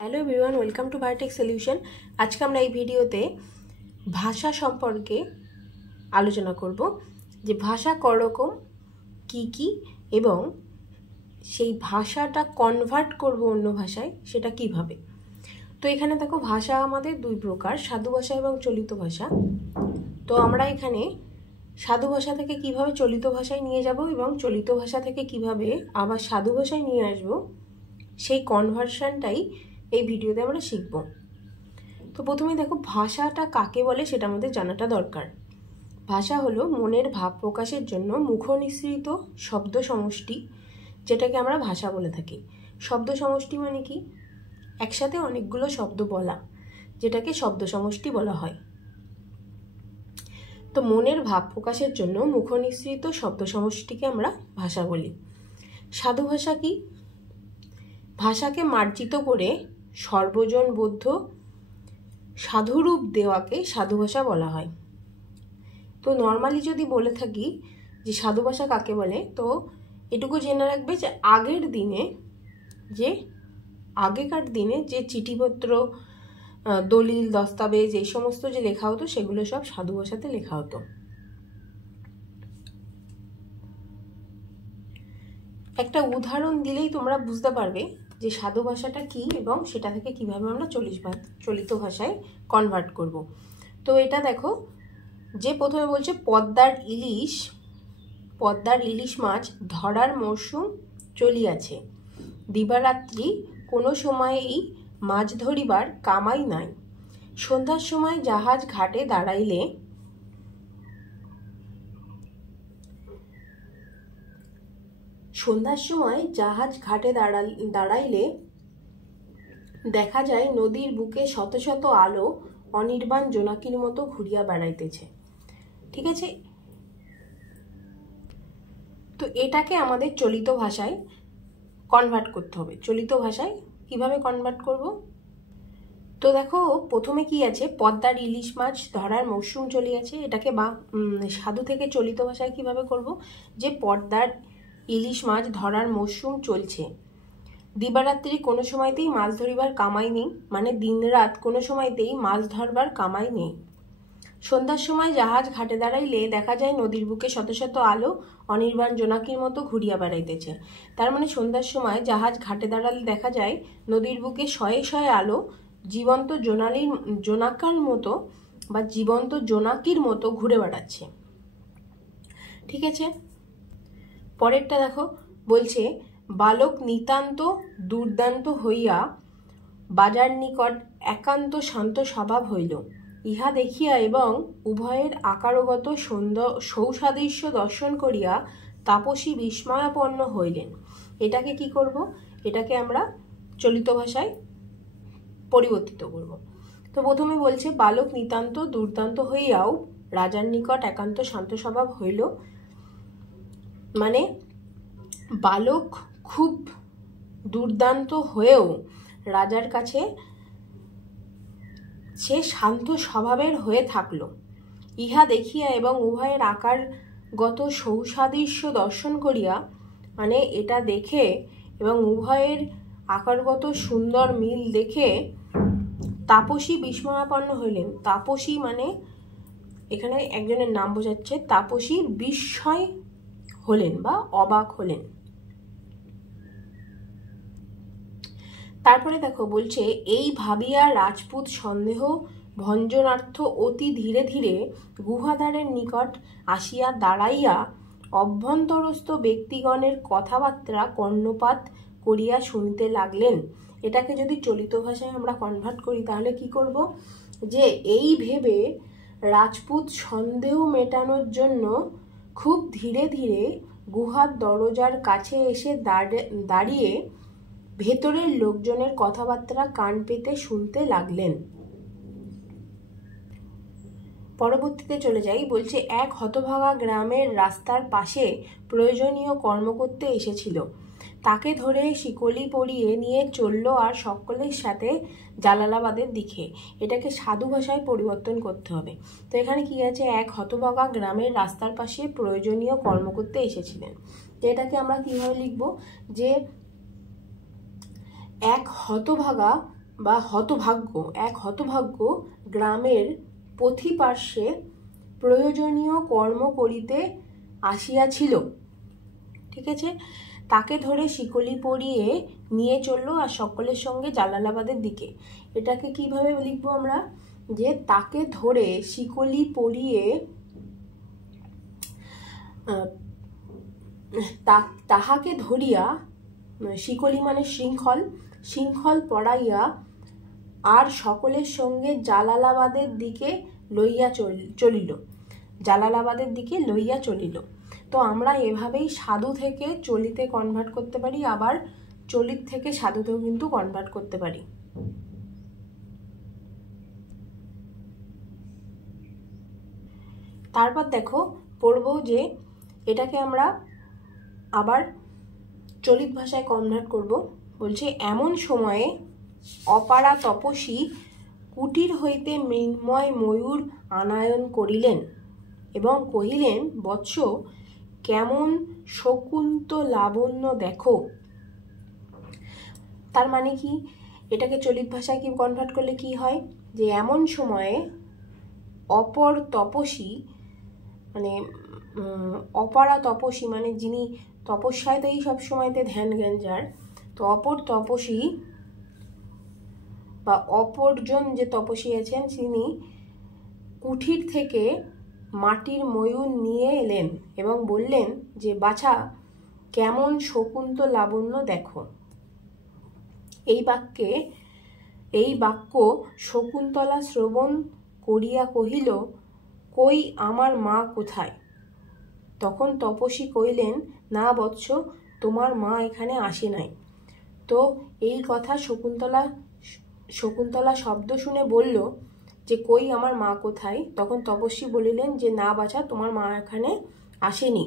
Hello everyone, welcome to biotech solution. আজকে আমরা এই ভিডিওতে ভাষা সম্পর্কে আলোচনা করব যে ভাষা করকম কি কি এবং সেই ভাষাটা কনভার্ট করব অন্য ভাষায় সেটা কিভাবে। তো এখানে দেখো ভাষা আমাদের দুই প্রকার, সাধু ভাষা এবং চলিত ভাষা। তো আমরা এখানে সাধু ভাষা থেকে কিভাবে চলিত ভাষায় নিয়ে যাব এবং চলিত ভাষা থেকে কিভাবে আবার সাধু ভাষায় নিয়ে আসব সেই কনভার্সনটাই এই ভিডিওতে আমরা শিখব। তো প্রথমে দেখো ভাষাটা কাকে বলে সেটা আমাদের জানাটা দরকার। ভাষা হলো মনের ভাব প্রকাশের জন্য মুখনিসৃত শব্দ সমষ্টি, যেটাকে আমরা ভাষা বলে থাকি। শব্দ সমষ্টি মানে কি? একসাথে অনেকগুলো শব্দ বলা, যেটাকে শব্দ সমষ্টি বলা হয়। তো মনের ভাব প্রকাশের জন্য মুখনিসৃত শব্দ সমষ্টিকে আমরা ভাষা বলি। সাধু ভাষা কি? ভাষাকে মার্জিত করে সর্বজন বোধ্য সাধুরূপ দেওয়াকে সাধু ভাষা বলা হয়। তো নর্মালি যদি বলে থাকি যে সাধু ভাষা কাকে বলে, তো এটুকু জেনে রাখবে যে আগেকার দিনে যে চিঠিপত্র, দলিল, দস্তাবেজ এই সমস্ত যে লেখা হতো সেগুলো সব সাধু ভাষাতে লেখা হতো। একটা উদাহরণ দিলেই তোমরা বুঝতে পারবে যে সাধু ভাষাটা কি এবং সেটা থেকে কিভাবে আমরা চলিত ভাষায় কনভার্ট করব। তো এটা দেখো, যে প্রথমে বলছে পদ্মার ইলিশ মাছ ধরার মরশুম চলিয়াছে, দিবারাত্রি কোনো সময়েই মাছ ধরিবার কামাই নাই। সন্ধ্যার সময় জাহাজ ঘাটে দাঁড়াইলে দেখা যায় নদীর বুকে শত শত আলো অনির্বাণ জোনাকির মতো ঘুরিয়া বেড়াইতেছে। ঠিক আছে, তো এটাকে আমাদের চলিত ভাষায় কনভার্ট করতে হবে। চলিত ভাষায় কিভাবে কনভার্ট করব? তো দেখো প্রথমে কি আছে, পদ্মার ইলিশ মাছ ধরার মরশুম চলিয়াছে। এটাকে সাধু থেকে চলিত ভাষায় কিভাবে করব? যে পদ্মার ইলিশ মাছ ধরার মরশুম চলছে, দিবারাত্রি কোনো সময়তেই মাছ ধরিবার কামাই নেই, মানে দিন রাত কোনো সময়তেই মাছ ধরবার কামাই নেই। সন্ধ্যার সময় জাহাজ ঘাটে দাঁড়াইলে দেখা যায় নদীর বুকে শত শত আলো অনির্বাণ জোনাকির মতো ঘুরিয়া বেড়াইতেছে। তার মানে সন্ধ্যার সময় জাহাজ ঘাটে দাঁড়ালে দেখা যায় নদীর বুকে শয়ে শয়ে আলো জীবন্ত জোনাকার মতো বা জীবন্ত জোনাকির মতো ঘুরে বেড়াচ্ছে। ঠিক আছে, পরেরটা দেখো, বলছে বালক নিতান্ত দুর্দান্ত হইয়া বাজার নিকট একান্ত শান্ত স্বভাব হইল। ইহা দেখিয়া এবং উভয়ের আকারগত সৌসাদৃশ্য দর্শন করিয়া তাপসী বিস্ময়াপন্ন হইলেন। এটাকে কি করব? এটাকে আমরা চলিত ভাষায় পরিবর্তিত করব। তো প্রথমে বলছে বালক নিতান্ত দুর্দান্ত হইয়াও রাজার নিকট একান্ত শান্ত স্বভাব হইল, মানে বালক খুব দুর্দান্ত হয়েও রাজার কাছে সে শান্ত স্বভাবের হয়ে থাকলো। ইহা দেখিয়া এবং উভয়ের আকারগত সৌসাদৃশ্য দর্শন করিয়া, মানে এটা দেখে এবং উভয়ের আকারগত সুন্দর মিল দেখে তাপসী বিস্ময়াপন্ন হইলেন। তাপসী মানে এখানে একজনের নাম বোঝাচ্ছে, তাপসী বিস্ময় হলেন বা অবাক হলেন। তারপরে দেখো বলছে এই ভাবিয়া রাজপুত সন্দেহ ভঞ্জনার্থ অতি ধীরে ধীরে গুহাদ্বারের নিকট আসিয়া দাঁড়াইয়া অভ্যন্তরস্থ ব্যক্তিগণের কথাবার্তা কর্ণপাত করিয়া শুনিতে লাগলেন। এটাকে যদি চলিত ভাষায় আমরা কনভার্ট করি তাহলে কি করব? যে এই ভেবে রাজপুত সন্দেহ মেটানোর জন্য খুব ধীরে ধীরে গুহার দরজার কাছে এসে দাঁড়িয়ে ভেতরের লোকজনের কথাবার্তা কান পেতে শুনতে লাগলেন। পরবর্তীতে চলে যাই, বলছে এক হতভাগা গ্রামের রাস্তার পাশে প্রয়োজনীয় কর্ম করতে এসেছিল। তাকে ধরে শিকলি পরিয়ে নিয়ে চলল আর সকলের সাথে জালালাবাদের দিকে। এটাকে সাধু ভাষায় পরিবর্তন করতে হবে। তো এখানে কি আছে, এক হতভাগা গ্রামের রাস্তার পাশে প্রয়োজনীয় কর্ম করতে এসেছিলেন। তো এটাকে আমরা কিভাবে লিখব? যে এক হতভাগা বা হতভাগ্য, এক হতভাগ্য গ্রামের পথিপার্শ্বে প্রয়োজনীয় কর্ম করিতে আসিয়াছিল। ঠিক আছে, তাকে ধরে শিকলি পরিয়ে নিয়ে চললো আর সকলের সঙ্গে জালালাবাদের দিকে। এটাকে কিভাবে লিখবো আমরা, যে তাকে ধরে শিকলি পরিয়ে তাহাকে ধরিয়া, শিকলি মানে শৃঙ্খল, শৃঙ্খল পড়াইয়া আর সকলের সঙ্গে জালালাবাদের দিকে লইয়া চলিল, জালালাবাদের দিকে লইয়া চলিল। তো আমরা এভাবেই সাধু থেকে চলিতে কনভার্ট করতে পারি, আবার চলিত থেকে সাধুতেও কিন্তু কনভার্ট করতে পারি। তারপর দেখো পড়বো যে এটাকে আমরা আবার চলিত ভাষায় কনভার্ট করব। বলছে এমন সময়ে অপারা তপস্বী কুটির হইতে মৃন্ময় ময়ূর আনায়ন করিলেন এবং কহিলেন, বৎস কেমন শকুন্ত লাবণ্য দেখো। তার মানে কি, এটাকে চলিত ভাষায় কি কনভার্ট করলে কি হয়, যে এমন সময়ে অপর তপস্বী, মানে অপারা তপস্বী মানে যিনি তপস্যাতেই সবসময়তে ধ্যান জ্ঞান যার, তো অপর তপস্বী বা অপরজন যে তপস্বী আছেন তিনি কুঠির থেকে মাটির ময়ূর নিয়ে এলেন এবং বললেন যে বাছা কেমন শকুন্ত লাবণ্য দেখো। এই বাক্য শকুন্তলা শ্রবণ করিয়া কহিল, কই আমার মা কোথায়? তখন তপস্বী কইলেন, না বৎস, তোমার মা এখানে আসে নাই। তো এই কথা শকুন্তলা শব্দ শুনে বলল যে কই আমার মা কোথায়? তখন তপস্বী বলিলেন যে না বাছা, তোমার মা এখানে আসেনি।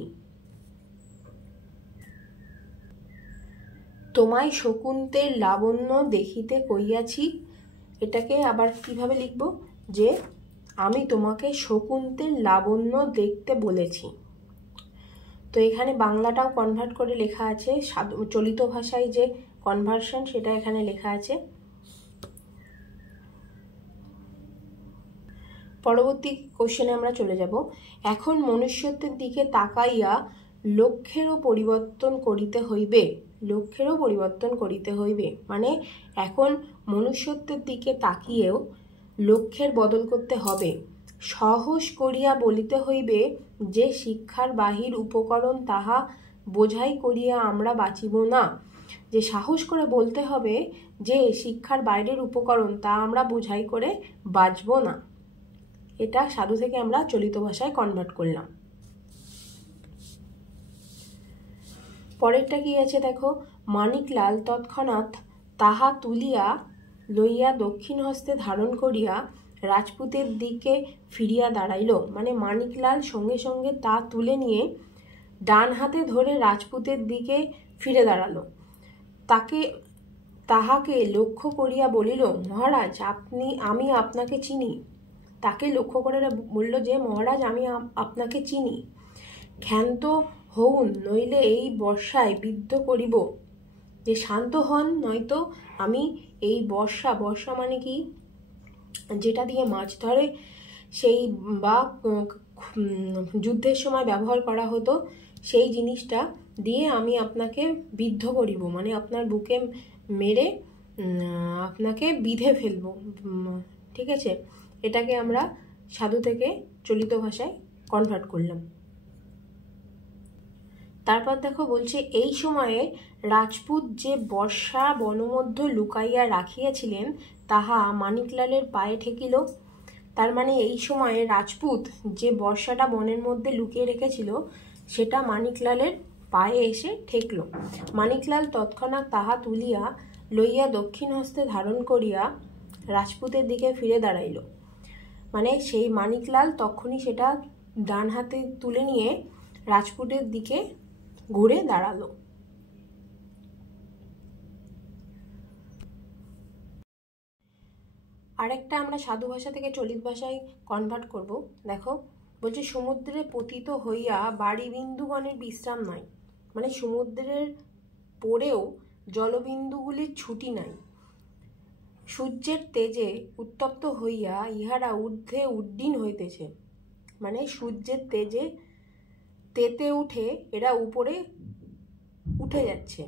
তোমায় শকুন্তের লাবণ্য দেখিতে কইয়াছি। এটাকে আবার কিভাবে লিখব, যে আমি তোমাকে শকুন্তের লাবণ্য দেখতে বলেছি। তো এখানে বাংলাটাও কনভার্ট করে লেখা আছে, চলিত ভাষায় যে কনভার্সন সেটা এখানে লেখা আছে। পরবর্তী কোশ্চেনে আমরা চলে যাব। এখন মনুষ্যত্বের দিকে তাকাইয়া লক্ষ্যেরও পরিবর্তন করিতে হইবে। লক্ষ্যেরও পরিবর্তন করিতে হইবে মানে এখন মনুষ্যত্বের দিকে তাকিয়েও লক্ষ্যের বদল করতে হবে। সাহস করিয়া বলিতে হইবে যে শিক্ষার বাহির উপকরণ তাহা বোঝাই করিয়া আমরা বাঁচিব না। যে সাহস করে বলতে হবে যে শিক্ষার বাইরের উপকরণ তা আমরা বোঝাই করে বাঁচব না। এটা সাধু থেকে আমরা চলিত ভাষায় কনভার্ট করলাম। পরেরটা কি আছে দেখো, মানিকলাল তৎক্ষণাৎ তাহা তুলিয়া লইয়া দক্ষিণ হস্তে ধারণ করিয়া রাজপুতের দিকে ফিরিয়া দাঁড়াইল। মানে মানিকলাল সঙ্গে সঙ্গে তা তুলে নিয়ে ডান হাতে ধরে রাজপুতের দিকে ফিরে দাঁড়ালো। তাহাকে লক্ষ্য করিয়া বলিল, মহারাজ আমি আপনাকে চিনি। তাকে লক্ষ্য করে বলল যে মহারাজ আমি আপনাকে চিনি, ক্ষান্ত হউন নইলে এই বর্ষায় বিদ্ধ করিব। যে শান্ত হন, নয়তো আমি এই বর্ষা মানে কি, যেটা দিয়ে মাছ ধরে সেই বা যুদ্ধের সময় ব্যবহার করা হতো সেই জিনিসটা দিয়ে আমি আপনাকে বিদ্ধ করিব, মানে আপনার বুকে মেরে আপনাকে বিধে ফেলবো। ঠিক আছে, এটাকে আমরা সাধু থেকে চলিত ভাষায় কনভার্ট করলাম। তারপর দেখো বলছে, এই সময়ে রাজপুত যে বর্ষা বনমধ্য লুকাইয়া রাখিয়াছিলেন তাহা মানিকলালের পায়ে ঠেকিল। তার মানে এই সময়ে রাজপুত যে বর্ষাটা বনের মধ্যে লুকিয়ে রেখেছিল সেটা মানিকলালের পায়ে এসে ঠেকল। মানিকলাল তৎক্ষণাৎ তাহা তুলিয়া লইয়া দক্ষিণ হস্তে ধারণ করিয়া রাজপুতের দিকে ফিরে দাঁড়াইল। মানে সেই মানিকলাল তখনই সেটা ডান হাতে তুলে নিয়ে রাজপুতের দিকে ঘুরে দাঁড়ালো। আরেকটা আমরা সাধু ভাষা থেকে চলিত ভাষায় কনভার্ট করব। দেখো বলছে, সমুদ্রে পতিত হইয়া বাড়ি বিন্দুগণের বিশ্রাম নাই। মানে সমুদ্রের পরেও জলবিন্দুগুলির ছুটি নাই। সূর্যের তেজে উত্তপ্ত হইয়া ইহারা ঊর্ধ্বে উড্ডীন হইতেছে, মানে সূর্যের তেজে তেতে উঠে এরা উপরে উঠে যাচ্ছে।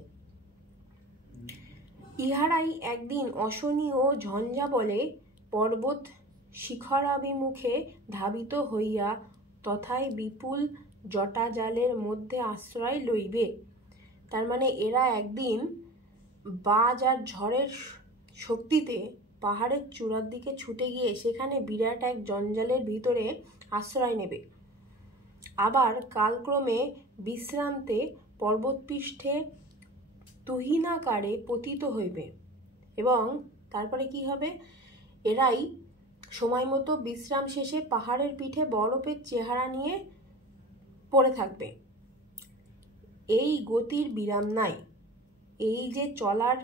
ইহারাই একদিন অশনি ও ঝঞ্ঝা বলে পর্বত শিখরাভিমুখে ধাবিত হইয়া তথায় বিপুল জটাজালের মধ্যে আশ্রয় লইবে। তার মানে এরা একদিন বাজ আর ঝড়ের শক্তিতে পাহাড়ের চূড়ার দিকে ছুটে গিয়ে সেখানে বিরাট এক জঞ্জালের ভিতরে আশ্রয় নেবে। আবার কালক্রমে বিশ্রান্তে পর্বতপৃষ্ঠে তুহিনাকারে পতিত হইবে এবং তারপরে কি হবে, এরাই সময় মতো বিশ্রাম শেষে পাহাড়ের পিঠে বরফের চেহারা নিয়ে পড়ে থাকবে। এই গতির বিরাম নাই, এই যে চলার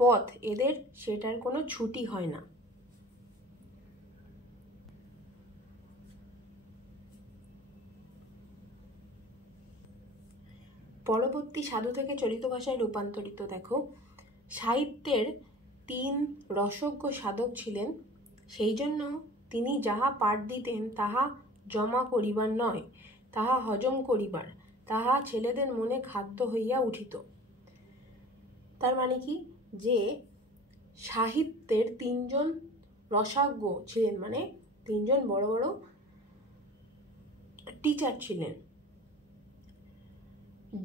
পথ এদের, সেটার কোনো ছুটি হয় না। পরবর্তী সাধু থেকে চলিত ভাষায় রূপান্তরিত। দেখো, সাহিত্যের 3 রসজ্ঞ সাধক ছিলেন, সেই জন্য তিনি যাহা পাঠ দিতেন তাহা জমা করিবার নয়, তাহা হজম করিবার, তাহা ছেলেদের মনে খাদ্য হইয়া উঠিত। তার মানে কি, যে সাহিত্যের 3 জন রসজ্ঞ ছিলেন, মানে 3 জন বড় বড় টিচার ছিলেন,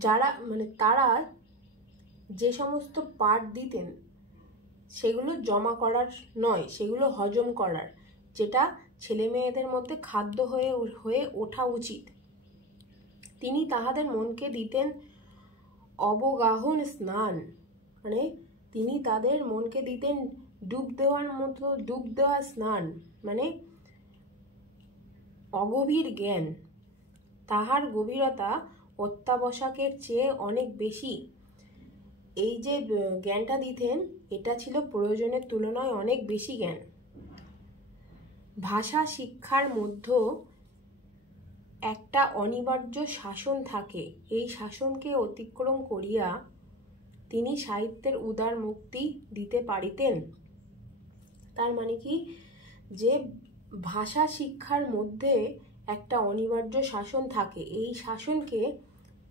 যারা মানে তারা যে সমস্ত পাঠ দিতেন সেগুলো জমা করার নয়, সেগুলো হজম করার, যেটা ছেলে মেয়েদের মধ্যে খাদ্য হয়ে ওঠা উচিত। তিনি তাহাদের মনকে দিতেন অবগাহন স্নান, মানে তিনি তাদের মনকে দিতেন ডুব দেওয়ার মতো, ডুব দেওয়া স্নান, মানে অগভীর জ্ঞান। তাহার গভীরতা অত্যাবশ্যকের চেয়ে অনেক বেশি। এই যে জ্ঞানটা দিতেন এটা ছিল প্রয়োজনের তুলনায় অনেক বেশি জ্ঞান। ভাষা শিক্ষার মধ্যে একটা অনিবার্য শাসন থাকে, এই শাসনকে অতিক্রম করিয়া তিনি সাহিত্যের উদার মুক্তি দিতে পারিতেন। তার মানে কি, যে ভাষা শিক্ষার মধ্যে একটা অনিবার্য শাসন থাকে, এই শাসনকে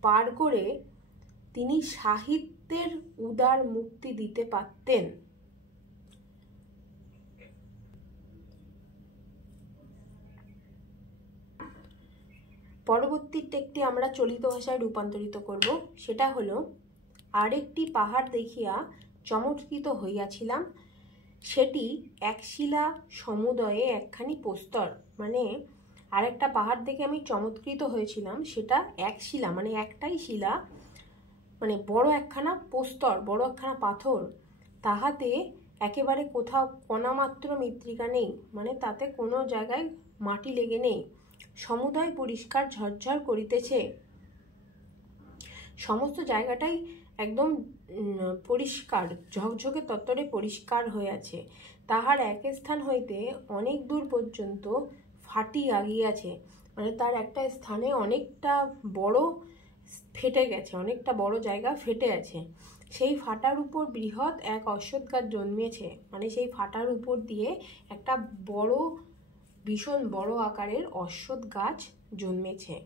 পার করে তিনি সাহিত্যের উদার মুক্তি দিতে পারতেন। পরবর্তী টেকটি আমরা চলিত ভাষায় রূপান্তরিত করব। সেটা হলো, আরেকটি পাহাড় দেখিয়া চমৎকৃত হইয়াছিলাম, সেটি একশিলা সমুদয়ে একখানি প্রস্তর। মানে আরেকটা পাহাড় দেখে আমি চমৎকৃত হয়েছিলাম, সেটা একশিলা মানে একটাই শিলা, মানে বড় একখানা প্রস্তর, বড় একখানা পাথর, তাহাতে একেবারে কোথাও কণামাত্র মৃত্তিকা নেই, মানে তাতে কোনো জায়গায় মাটি লেগে নেই, সমুদয় পরিষ্কার ঝরঝর করিতেছে, সমস্ত জায়গাটাই একদম পরিষ্কার, ঝকঝকে তত্তরে পরিষ্কার হয়ে আছে। তাহার এক স্থান হইতে অনেক দূর পর্যন্ত ফাটি আগিয়াছে, মানে তার একটা স্থানে অনেকটা বড় ফেটে গেছে, অনেকটা বড় জায়গা ফেটে আছে। সেই ফাটার উপর বৃহৎ এক অশ্বত্থ গাছ জন্মেছে, মানে সেই ফাটার উপর দিয়ে একটা বড়, ভীষণ বড় আকারের অশ্বত্থ গাছ জন্মেছে।